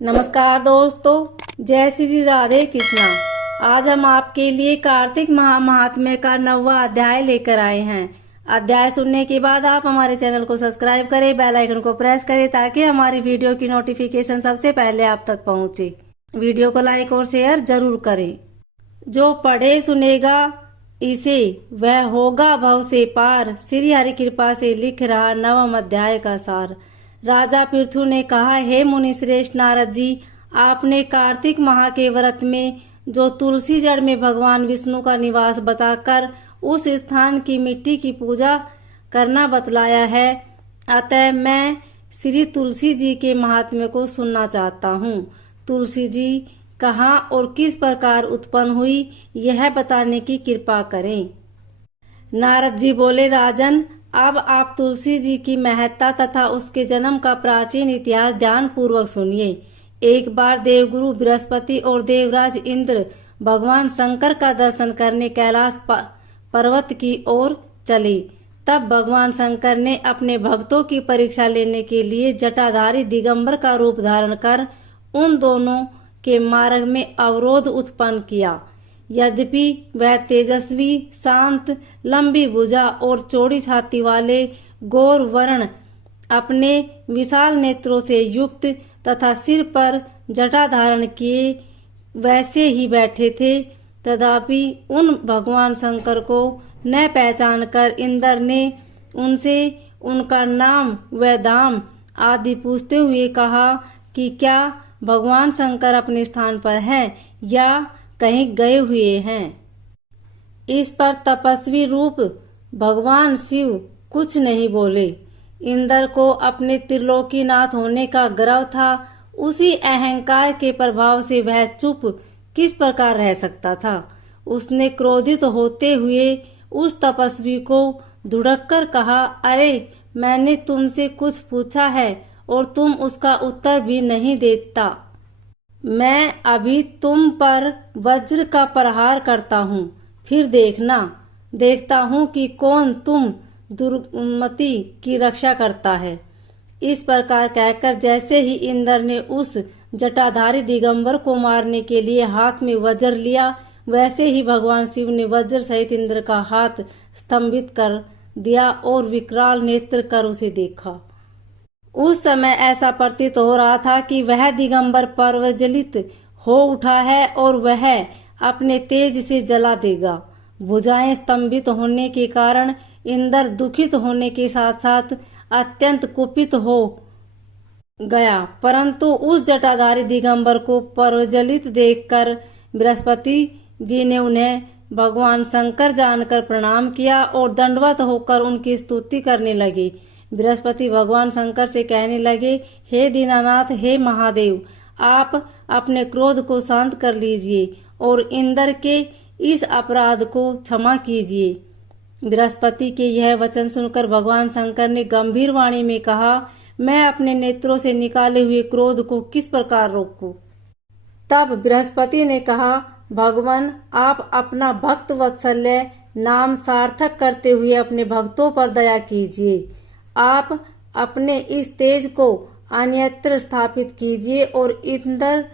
नमस्कार दोस्तों, जय श्री राधे कृष्णा। आज हम आपके लिए कार्तिक महात्म्य का 9वां अध्याय लेकर आए हैं। अध्याय सुनने के बाद आप हमारे चैनल को सब्सक्राइब करें, बेल आइकन को प्रेस करें ताकि हमारी वीडियो की नोटिफिकेशन सबसे पहले आप तक पहुंचे। वीडियो को लाइक और शेयर जरूर करें। जो पढ़े सुनेगा इसे वह होगा भव से पार। श्री हरि कृपा से लिख रहा 9वां अध्याय का सार। राजा पृथु ने कहा, हे मुनि श्रेष्ठ नारद जी, आपने कार्तिक माह के व्रत में जो तुलसी जड़ में भगवान विष्णु का निवास बताकर उस स्थान की मिट्टी की पूजा करना बतलाया है, अतः मैं श्री तुलसी जी के महात्म्य को सुनना चाहता हूँ। तुलसी जी कहाँ और किस प्रकार उत्पन्न हुई, यह बताने की कृपा करें। नारद जी बोले, राजन, अब आप तुलसी जी की महत्ता तथा उसके जन्म का प्राचीन इतिहास ध्यान पूर्वक सुनिए। एक बार देवगुरु बृहस्पति और देवराज इंद्र भगवान शंकर का दर्शन करने कैलाश पर्वत की ओर चले। तब भगवान शंकर ने अपने भक्तों की परीक्षा लेने के लिए जटाधारी दिगंबर का रूप धारण कर उन दोनों के मार्ग में अवरोध उत्पन्न किया। यद्यपि वह तेजस्वी, शांत, लंबी भुजा और चौड़ी छाती वाले गौर वर्ण अपने विशाल नेत्रों से युक्त तथा सिर पर जटा धारण किए वैसे ही बैठे थे, तथापि उन भगवान शंकर को न पहचान कर इंद्र ने उनसे उनका नाम व धाम आदि पूछते हुए कहा कि क्या भगवान शंकर अपने स्थान पर हैं या कहीं गए हुए हैं। इस पर तपस्वी रूप भगवान शिव कुछ नहीं बोले। इंद्र को अपने त्रिलोकीनाथ होने का गर्व था, उसी अहंकार के प्रभाव से वह चुप किस प्रकार रह सकता था। उसने क्रोधित होते हुए उस तपस्वी को धुड़ककर कहा, अरे, मैंने तुमसे कुछ पूछा है और तुम उसका उत्तर भी नहीं देता। मैं अभी तुम पर वज्र का प्रहार करता हूँ, फिर देखता हूँ कि कौन तुम दुर्मति की रक्षा करता है। इस प्रकार कहकर जैसे ही इंद्र ने उस जटाधारी दिगंबर को मारने के लिए हाथ में वज्र लिया, वैसे ही भगवान शिव ने वज्र सहित इंद्र का हाथ स्तंभित कर दिया और विकराल नेत्र कर उसे देखा। उस समय ऐसा प्रतीत हो रहा था कि वह दिगंबर प्रज्वलित हो उठा है और वह अपने तेज से जला देगा। भुजाएं स्तंभित होने के कारण इंद्र दुखित होने के साथ साथ अत्यंत कुपित हो गया, परंतु उस जटाधारी दिगंबर को प्रज्वलित देखकर बृहस्पति जी ने उन्हें भगवान शंकर जानकर प्रणाम किया और दंडवत होकर उनकी स्तुति करने लगे। बृहस्पति भगवान शंकर से कहने लगे, हे दीनानाथ, हे महादेव, आप अपने क्रोध को शांत कर लीजिए और इंद्र के इस अपराध को क्षमा कीजिए। बृहस्पति के यह वचन सुनकर भगवान शंकर ने गंभीर वाणी में कहा, मैं अपने नेत्रों से निकाले हुए क्रोध को किस प्रकार रोकूं। तब बृहस्पति ने कहा, भगवान, आप अपना भक्त वत्सल्य नाम सार्थक करते हुए अपने भक्तों पर दया कीजिए। आप अपने इस तेज को अन्यत्र स्थापित कीजिए और इंद्र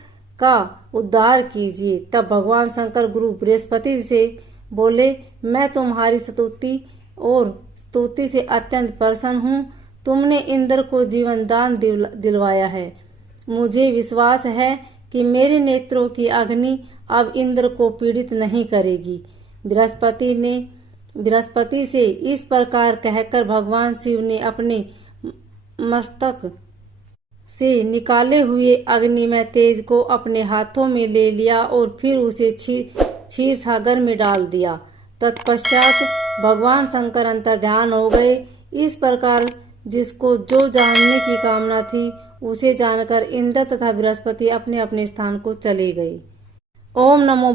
का उद्धार कीजिए। तब भगवान शंकर गुरु बृहस्पति से बोले, मैं तुम्हारी स्तुति से अत्यंत प्रसन्न हूँ। तुमने इंद्र को जीवन दान दिलवाया है। मुझे विश्वास है कि मेरे नेत्रों की अग्नि अब इंद्र को पीड़ित नहीं करेगी। बृहस्पति से इस प्रकार कहकर भगवान शिव ने अपने मस्तक से निकाले हुए अग्निमय तेज को अपने हाथों में ले लिया और फिर उसे क्षीर सागर में डाल दिया। तत्पश्चात भगवान शंकर अंतर्ध्यान हो गए। इस प्रकार जिसको जो जानने की कामना थी उसे जानकर इंद्र तथा बृहस्पति अपने अपने स्थान को चले गए। ओम नमो